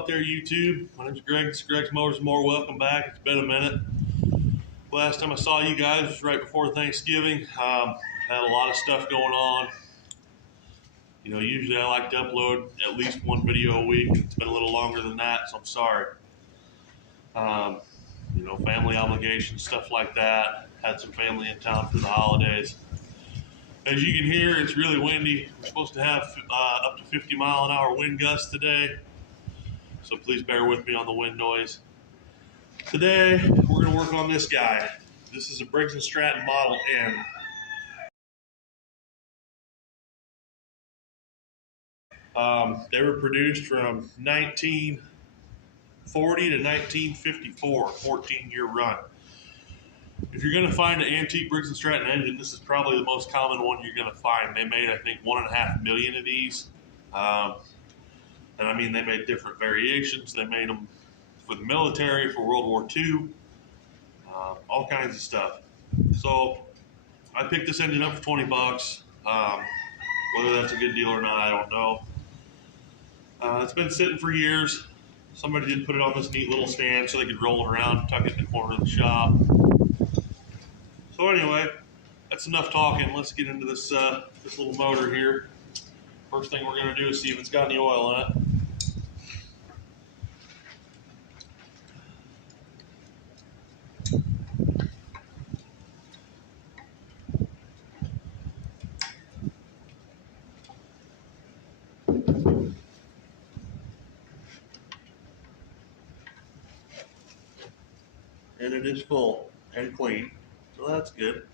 out there, YouTube? My name's Greg. This is Greg's Mowers and More. Welcome back. It's been a minute. Last time I saw you guys was right before Thanksgiving. Had a lot of stuff going on. You know, usually I like to upload at least one video a week. It's been a little longer than that, so I'm sorry. You know, family obligations, stuff like that. Had some family in town for the holidays. As you can hear, it's really windy. We're supposed to have up to 50-mile-an-hour wind gusts today, so please bear with me on the wind noise. Today, we're going to work on this guy. This is a Briggs & Stratton Model N. They were produced from 1940 to 1954, 14-year run. If you're going to find an antique Briggs & Stratton engine, this is probably the most common one you're going to find. They made, I think, 1.5 million of these. And I mean, they made different variations. They made them for the military, for World War II, all kinds of stuff. So I picked this engine up for 20 bucks. Whether that's a good deal or not, I don't know. It's been sitting for years. Somebody did put it on this neat little stand so they could roll it around and tuck it in the corner of the shop. So anyway, that's enough talking. Let's get into this this little motor here. First thing we're going to do is see if it's got any oil in it. And it is full and clean, so that's good.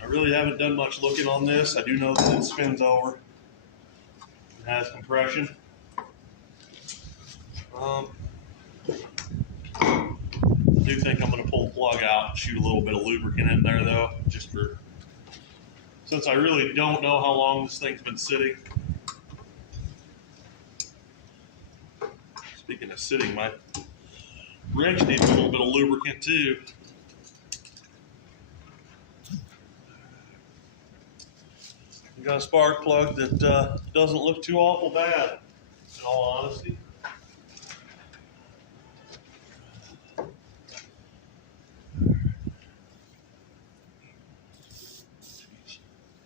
I really haven't done much looking on this. I do know that it spins over. It has compression. I do think I'm going to pull the plug out and shoot a little bit of lubricant in there, though, just for, since I really don't know how long this thing's been sitting. Speaking of sitting, my wrench needs a little bit of lubricant too. We got a spark plug that doesn't look too awful bad, in all honesty. If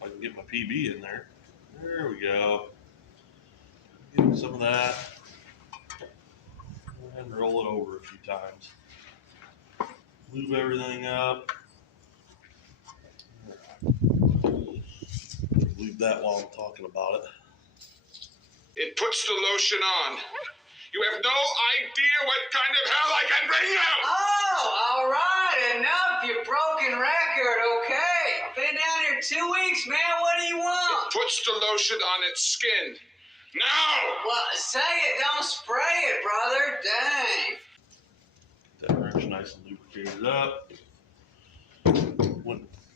I can get my PB in there. There we go. Get some of that. And roll it over a few times. Move everything up. Leave that while I'm talking about it. It puts the lotion on. You have no idea what kind of hell I can bring you! Oh, all right, enough, you broken record, okay. I've been down here 2 weeks, man, what do you want? It puts the lotion on its skin. Now! Well, say it, don't spray it, brother, dang. That wrench nice and lubricated up.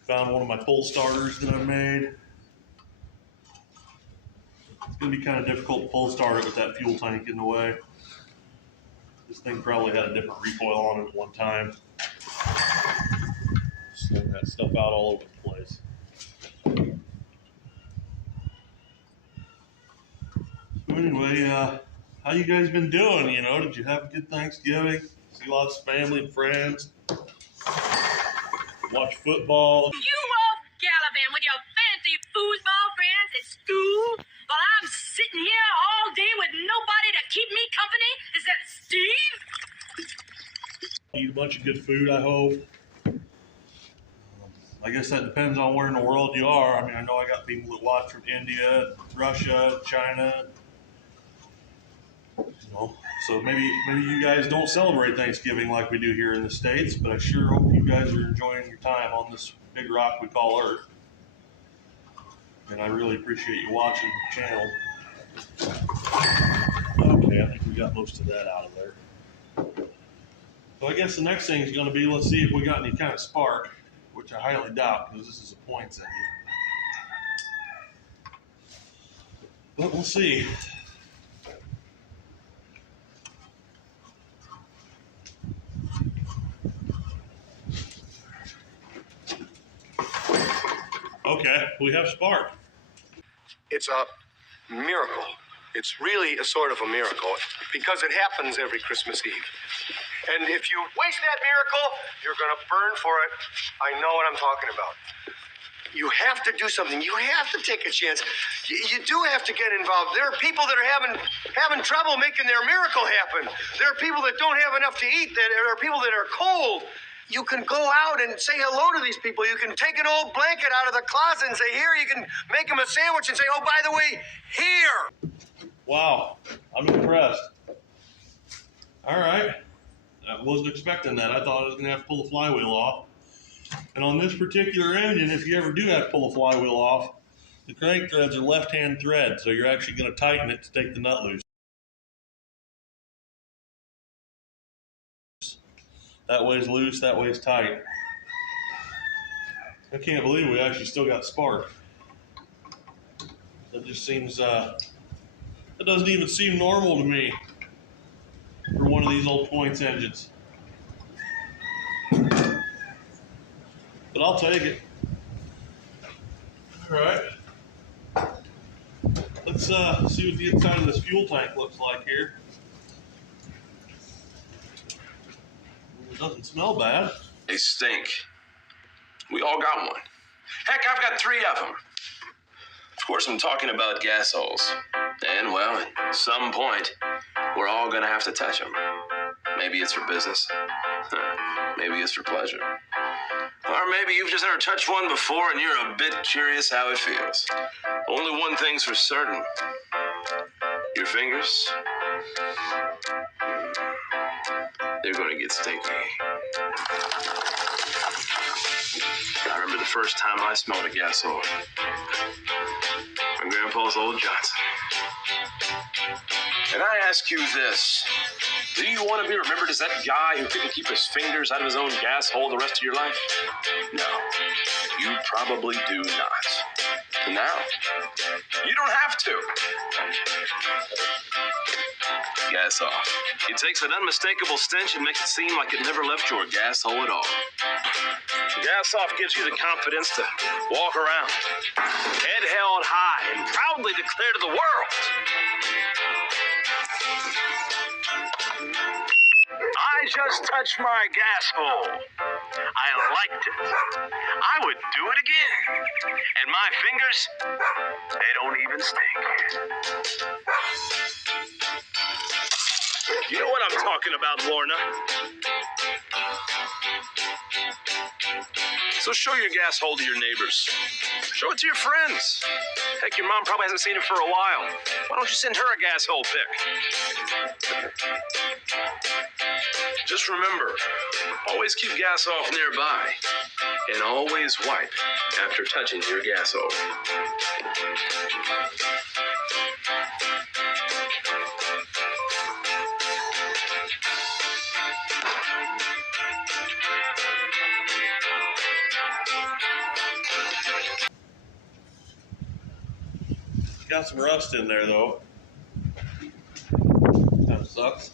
Found one of my pull starters that I made. It's going to be kind of difficult to pull start it with that fuel tank in the way. This thing probably had a different recoil on it at one time. Sling that stuff out all over the place. So anyway, how you guys been doing? You know, did you have a good Thanksgiving? See lots of family and friends? Watch football? You all gallivant with your fancy foosball friends at school while I'm sitting here all day with nobody to keep me company? Is that Steve? Eat a bunch of good food, I hope. I guess that depends on where in the world you are. I mean, I know I got people that watch from India, Russia, China. You know, so maybe you guys don't celebrate Thanksgiving like we do here in the States, but I sure hope you guys are enjoying your time on this big rock we call Earth. And I really appreciate you watching the channel. Okay, I think we got most of that out of there. So I guess the next thing is going to be, let's see if we got any kind of spark, which I highly doubt because this is a points engine. But we'll see. Okay, we have spark. It's up. Miracle. It's really a sort of a miracle because it happens every Christmas Eve. And if you waste that miracle, you're going to burn for it. I know what I'm talking about. You have to do something. You have to take a chance. You do have to get involved. There are people that are having trouble making their miracle happen. There are people that don't have enough to eat. There are people that are cold. You can go out and say hello to these people. You can take an old blanket out of the closet and say, here. You can make them a sandwich and say, oh, by the way, here. Wow, I'm impressed. All right, I wasn't expecting that. I thought I was going to have to pull the flywheel off. And on this particular engine, if you ever do have to pull the flywheel off, the crank threads are left-hand threads, so you're actually going to tighten it to take the nut loose. That way's loose, that way's tight. I can't believe we actually still got spark. That just seems, that doesn't even seem normal to me for one of these old points engines. But I'll take it. All right. Let's see what the inside of this fuel tank looks like here. It doesn't smell bad. They stink. We all got one. Heck, I've got 3 of them. Of course, I'm talking about gas holes. And, well, at some point, we're all going to have to touch them. Maybe it's for business. Maybe it's for pleasure. Or maybe you've just never touched one before and you're a bit curious how it feels. Only one thing's for certain. Your fingers, they're going to get sticky. I remember the first time I smelled a gas hole. My grandpa's old Johnson. And I ask you this. Do you want to be remembered as that guy who couldn't keep his fingers out of his own gas hole the rest of your life? No, you probably do not. Now, you don't have to. Gas off. It takes an unmistakable stench and makes it seem like it never left your gas hole at all. Gas off gives you the confidence to walk around, head held high, and proudly declare to the world, I just touched my gas hole. I liked it. I would do it again. And my fingers, they don't even stink. You know what I'm talking about, Lorna. So show your gas hole to your neighbors. Show it to your friends. Heck, your mom probably hasn't seen it for a while. Why don't you send her a gas hole pic? Just remember, always keep gas off nearby, and always wipe after touching your gas hole. Got some rust in there though. Kind of sucks.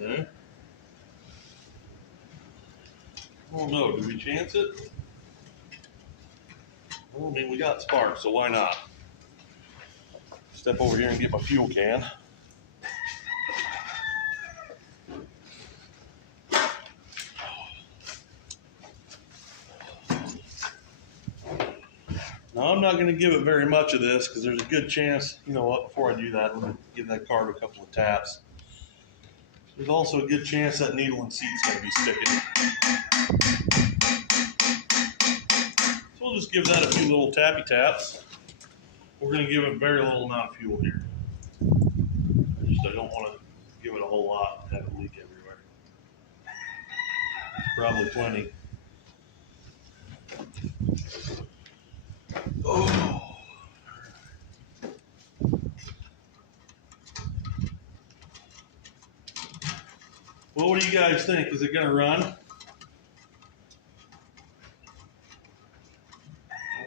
Okay. Oh no, do we chance it? Well, I mean, we got spark, so why not? Step over here and get my fuel can. Now, I'm not going to give it very much of this because there's a good chance, you know what, before I do that, I'm going to give that carb a couple of taps. There's also a good chance that needle and seat's going to be sticking. So we'll just give that a few little tappy taps. We're going to give it a very little amount of fuel here. I don't want to give it a whole lot and have it leak everywhere. Probably plenty. Oh. Well, what do you guys think? Is it going to run? Oh,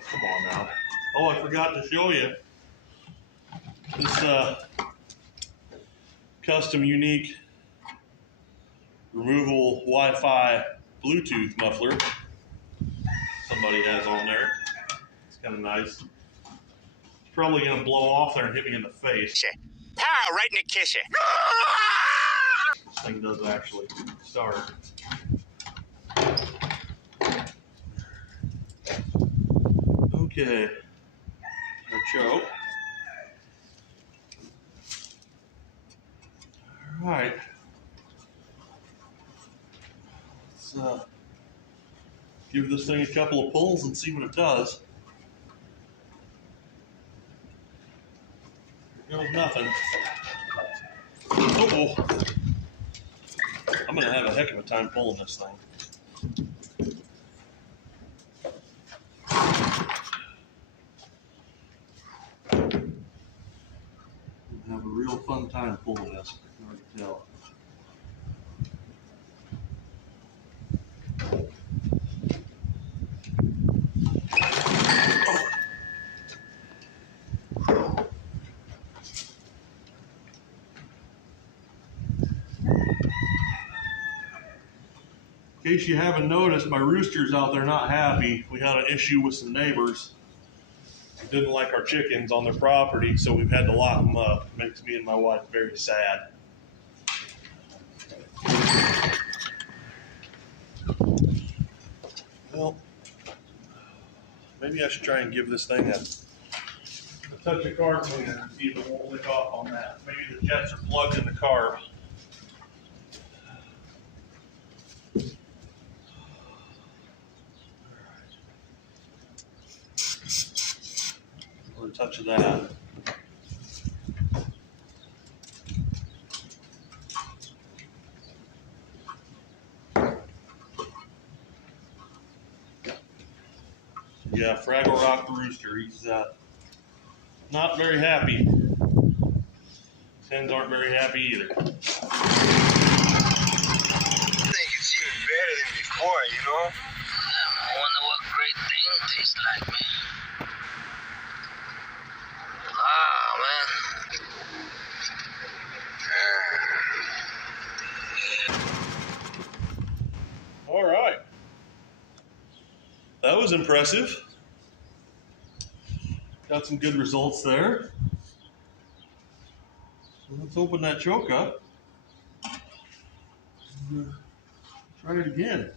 come on now. Oh, I forgot to show you this custom unique removable Wi-Fi Bluetooth muffler somebody has on there. kind of nice. It's probably going to blow off there and hit me in the face. Pow, right in the kisser. This thing does actually start. Okay. A choke. All right. Let's give this thing a couple of pulls and see what it does. Here goes nothing. Uh-oh. I'm going to have a heck of a time pulling this thing. Have a real fun time pulling this. Hard to tell. In case you haven't noticed, my rooster's out there not happy. We had an issue with some neighbors who didn't like our chickens on their property, so we've had to lock them up. It makes me and my wife very sad. Well, maybe I should try and give this thing a touch of carb cleaner and see if it won't lick off on that. Maybe the jets are plugged in the carb. A touch of that. Yeah, Fraggle Rock the rooster. He's not very happy. Hens aren't very happy either. I think it's even better than before, you know? I wonder what great thing tastes like, man. Ah, man. All right. That was impressive. Got some good results there. So let's open that choke up. Try it again.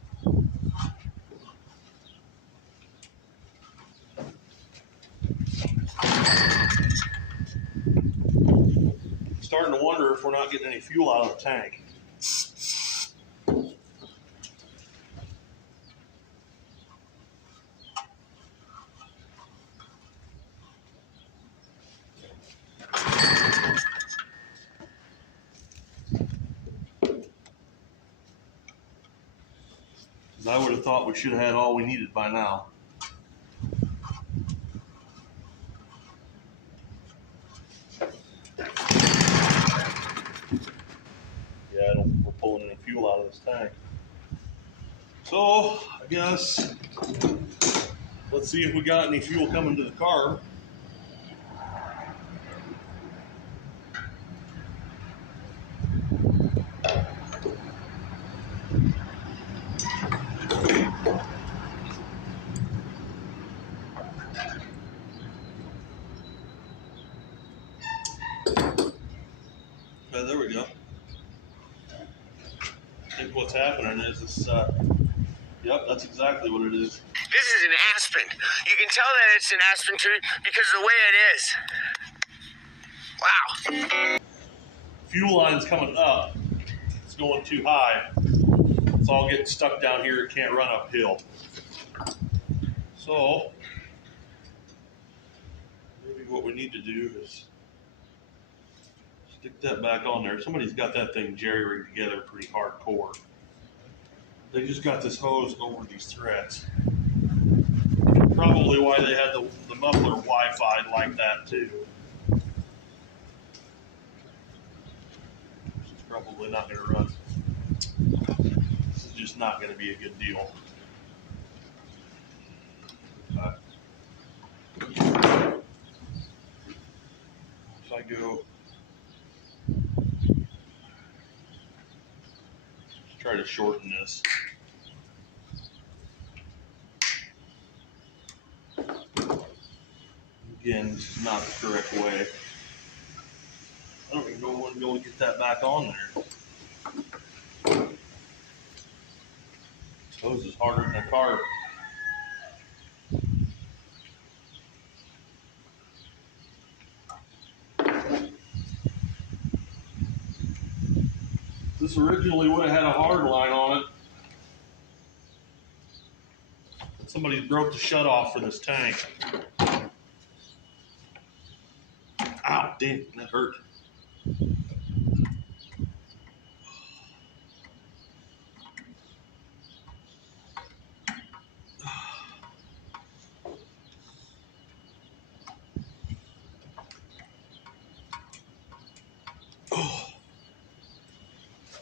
Starting to wonder if we're not getting any fuel out of the tank. I would have thought we should have had all we needed by now. Yeah, I don't think we're pulling any fuel out of this tank. So, I guess, let's see if we got any fuel coming to the car. There we go. I think what's happening is this, yep, that's exactly what it is. This is an aspen. You can tell that it's an aspen tree because of the way it is. Wow. Fuel line's coming up. It's going too high. It's all getting stuck down here. It can't run uphill. So, maybe what we need to do is stick that back on there. Somebody's got that thing jerry-rigged together pretty hardcore. They just got this hose over these threads. Probably why they had the muffler Wi-Fi like that too. It's probably not going to run. This is just not going to be a good deal. If I go, let's try to shorten this. Again, this is not the correct way. I don't even know if I'm going to be able to get that back on there. This hose is harder than a carb. This originally would have had a hard line on it. Somebody broke the shutoff for this tank. Ow, damn, that hurt. Oh.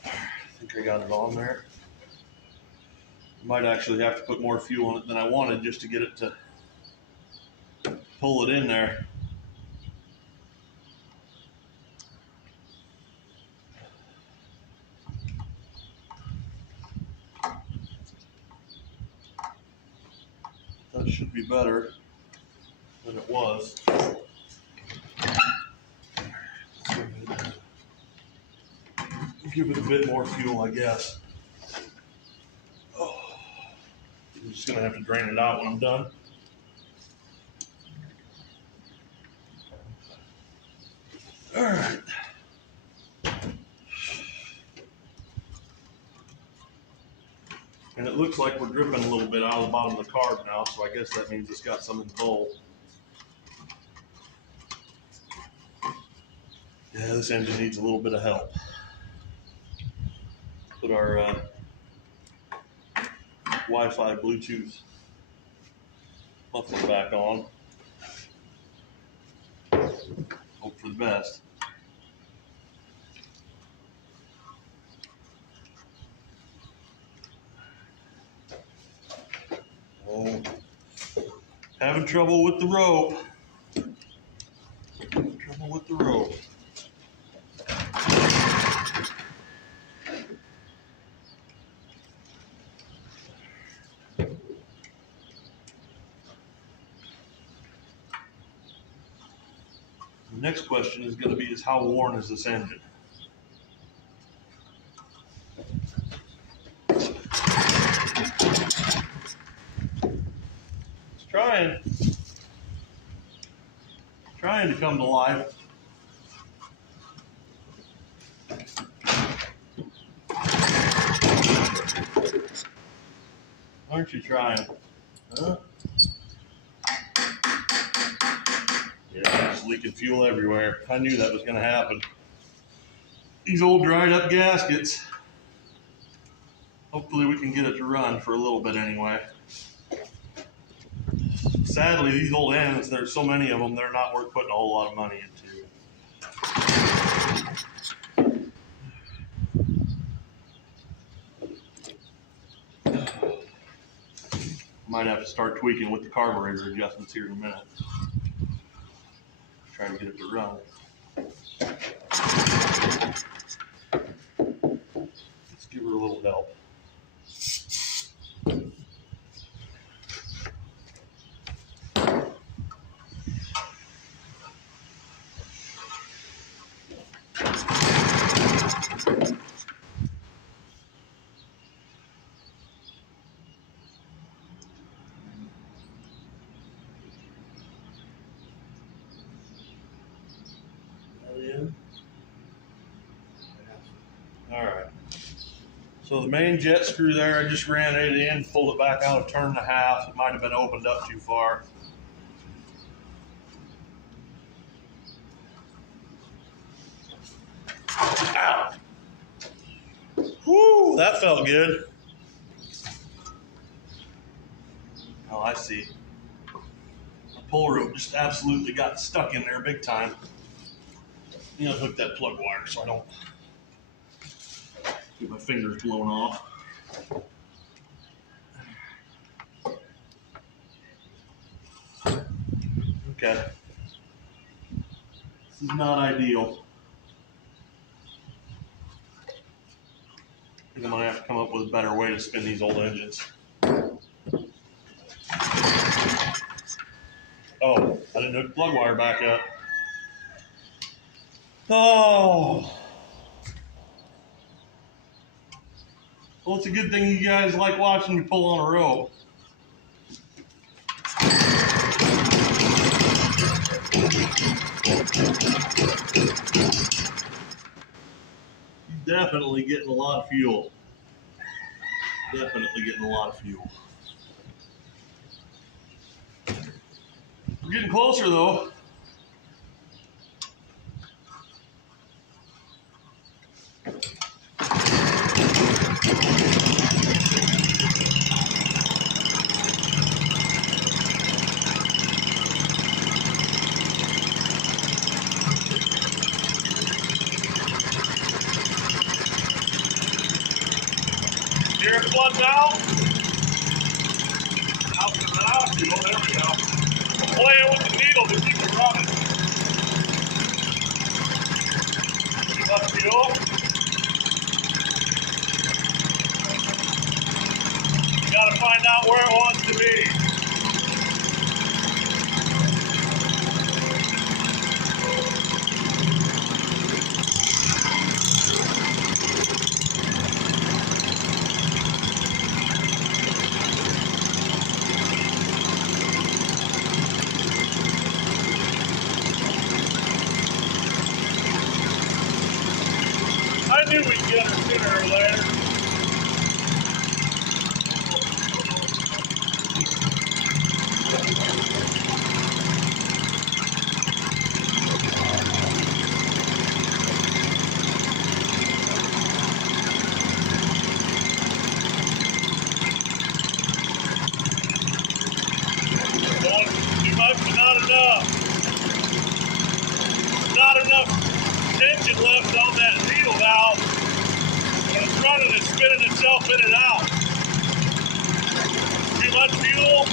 I think I got it on there. Might actually have to put more fuel in it than I wanted just to get it to pull it in there. That should be better than it was. Give it a bit more fuel, I guess. Oh. I'm just gonna have to drain it out when I'm done. All right. And it looks like we're dripping a little bit out of the bottom of the carb now, so I guess that means it's got some in the bowl. Yeah, this engine needs a little bit of help. Put our Wi-Fi Bluetooth muffler back on. Hope for the best. Oh, having trouble with the rope. Having trouble with the rope. The next question is going to be how worn is this engine? It's trying to come to life. Aren't you trying? Huh? Yeah, it's leaking fuel everywhere. I knew that was going to happen. These old dried up gaskets. Hopefully we can get it to run for a little bit anyway. Sadly, these old ends, there's so many of them, they're not worth putting a whole lot of money into. Might have to start tweaking with the carburetor adjustments here in a minute. Try to get it to run. Let's give her a little help. All right. So the main jet screw there, I just ran it in, pulled it back out a turn and a half. It might have been opened up too far. Ow. Whoo, that felt good. Oh, I see. The pull rope just absolutely got stuck in there big time. You know, hook that plug wire so I don't get my fingers blown off. Okay. This is not ideal. I think I'm gonna have to come up with a better way to spin these old engines. Oh, I didn't hook the plug wire back up. Oh. Well, it's a good thing you guys like watching me pull on a rope. Definitely getting a lot of fuel. Definitely getting a lot of fuel. We're getting closer though. Here it floods out. Out fuel. There we go. Playing with the needle to keep it running. Too much fuel. Gotta find out where it wants to be. I knew we'd get her sooner or later. Going too much and not enough. Not enough tension left on that needle valve. When it's running, it's spinning itself in and out. Too much fuel.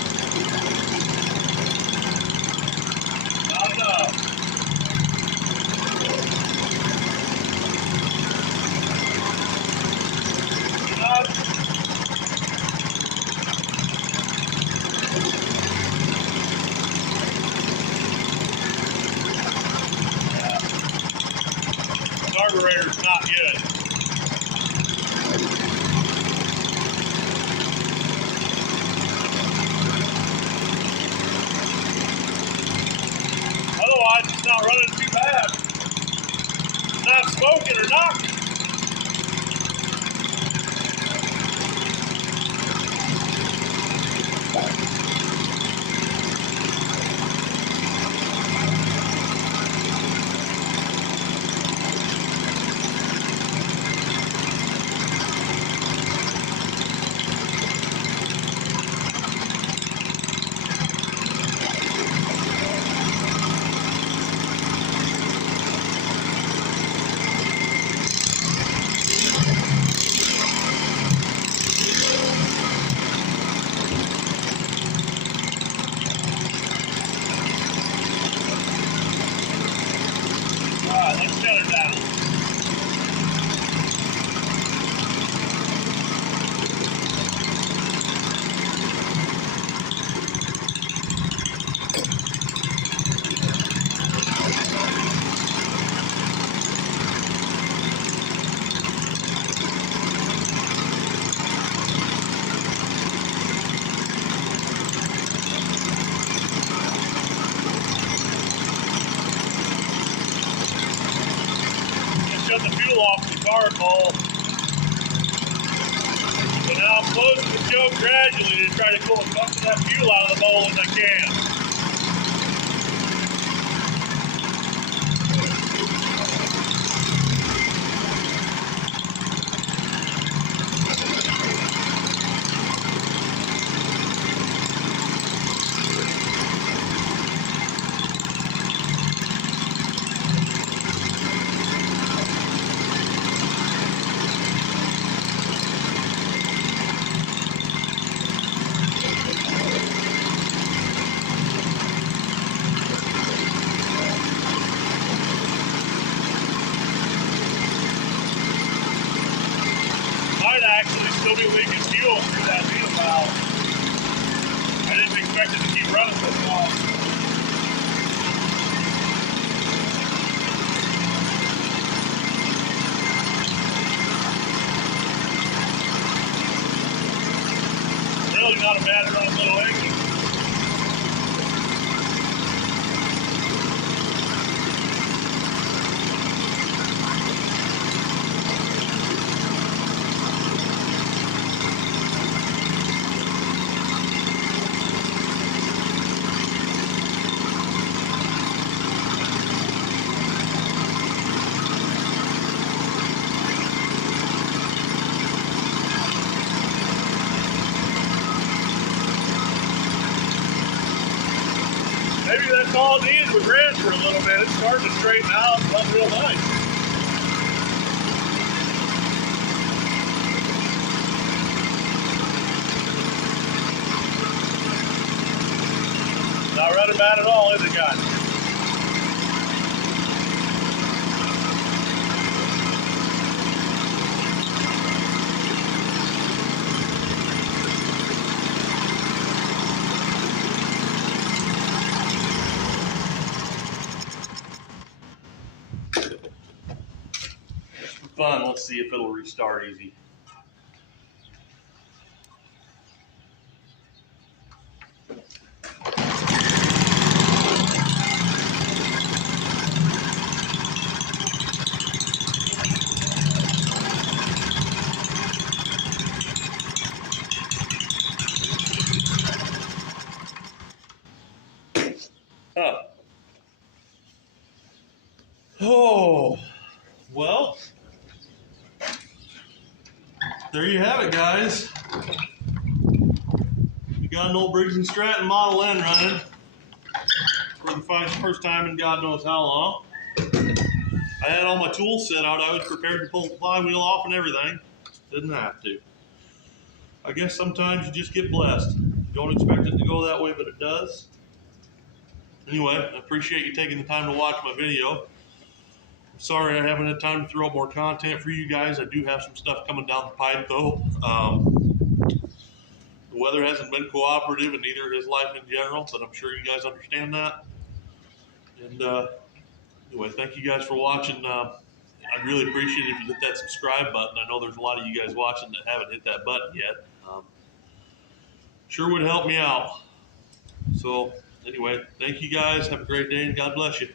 Not enough. Too much. Carburetor's not good. Otherwise, it's not running too bad. It's not smoking or knocking. Let's shut it down. Shut the fuel off the guard bowl. So now I'm closing the choke gradually to try to pull as much of that fuel out of the bowl as I can. Actually still be leaking fuel through that needle valve. I didn't expect it to keep running so long. not a bad run, little egg. Maybe that's all it needs with Ranch for a little bit. It's starting to straighten out and run real nice. Not running bad at all, is it, guys? Fun. Let's see if it'll restart easy. Huh. Oh, well. There you have it, guys. We got an old Briggs & Stratton Model N running for the first time in God knows how long. I had all my tools set out. I was prepared to pull the flywheel off and everything. Didn't have to. I guess sometimes you just get blessed. You don't expect it to go that way, but it does. Anyway, I appreciate you taking the time to watch my video. I'm sorry I haven't had time to throw up more content for you guys. I do have some stuff coming down the pipe, though. The weather hasn't been cooperative, and neither has life in general, but I'm sure you guys understand that. And anyway, thank you guys for watching. I'd really appreciate it if you hit that subscribe button. I know there's a lot of you guys watching that haven't hit that button yet. Sure would help me out. So anyway, thank you guys. Have a great day, and God bless you.